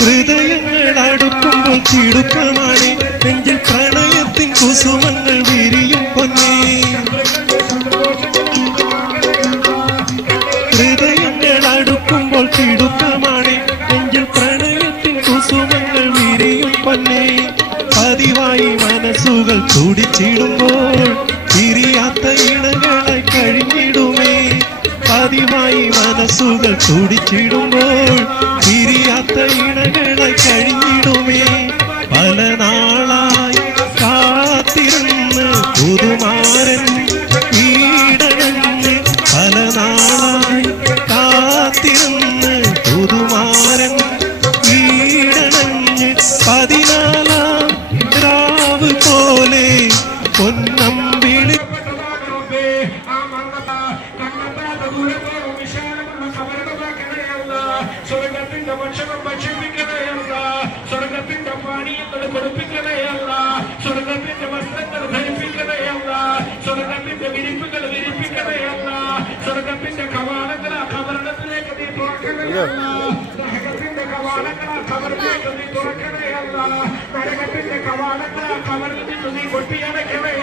ഹൃദയങ്ങൾ അടുക്കുമ്പോൾ തിടുക്കമാണ് നെഞ്ചിൽ പ്രണയത്തിൻ കുസുമങ്ങൾ വിരിയും പൊന്നേ. ഹൃദയങ്ങൾ അടുക്കുമ്പോൾ തിടുക്കമാണ് നെഞ്ചിൽ പ്രണയത്തിൻ കുസുമങ്ങൾ വിരിയും പൊന്നേ. പതിവായി മനസ്സുകൾ തുടിച്ചിടുമ്പോൾ പിരിയാത്ത ഇണകളായി കഴിഞ്ഞിടുമേ. പതിവായി മനസ്സുകൾ തുടിച്ചിടുമ്പോൾ പിരിയാത്ത ഇണകളായി കഴിഞ്ഞിടുമേ. പല നാളായി കാത്തിരുന്ന് പുതുമാരൻ വീടണഞ്ഞ്, പല നാളായി കാത്തിരുന്ന് പുതുമാരൻ വീടണഞ്ഞ്, 14 രാവ് പോലെ പൊന്നമ്പിളി സ്വർഗത്തിന്റെ ഭക്ഷണം ഭക്ഷിപ്പിക്കണയല്ല, സ്വർഗത്തിന്റെ പാനീയങ്ങൾ കൊടുപ്പിക്കണയല്ല, സ്വർഗത്തിന്റെ വസ്ത്രങ്ങൾ ധരിപ്പിക്കണയല്ല, സ്വർഗത്തിന്റെ വിരിപ്പുകൾ വിരിപ്പിക്കണയല്ല, സ്വർഗത്തിന്റെ കവാടങ്ങൾ ആ കവരണത്തിലേക്ക് നീ തുറക്കണയല്ല, നരകത്തിന്റെ കവാടങ്ങൾ ആ കവറിലേക്ക് നീ തുറക്കണയല്ല, നരകത്തിന്റെ കവാടങ്ങൾ ആ കവറിൽ നിന്ന് നീ കൊട്ടിയടക്കണേ.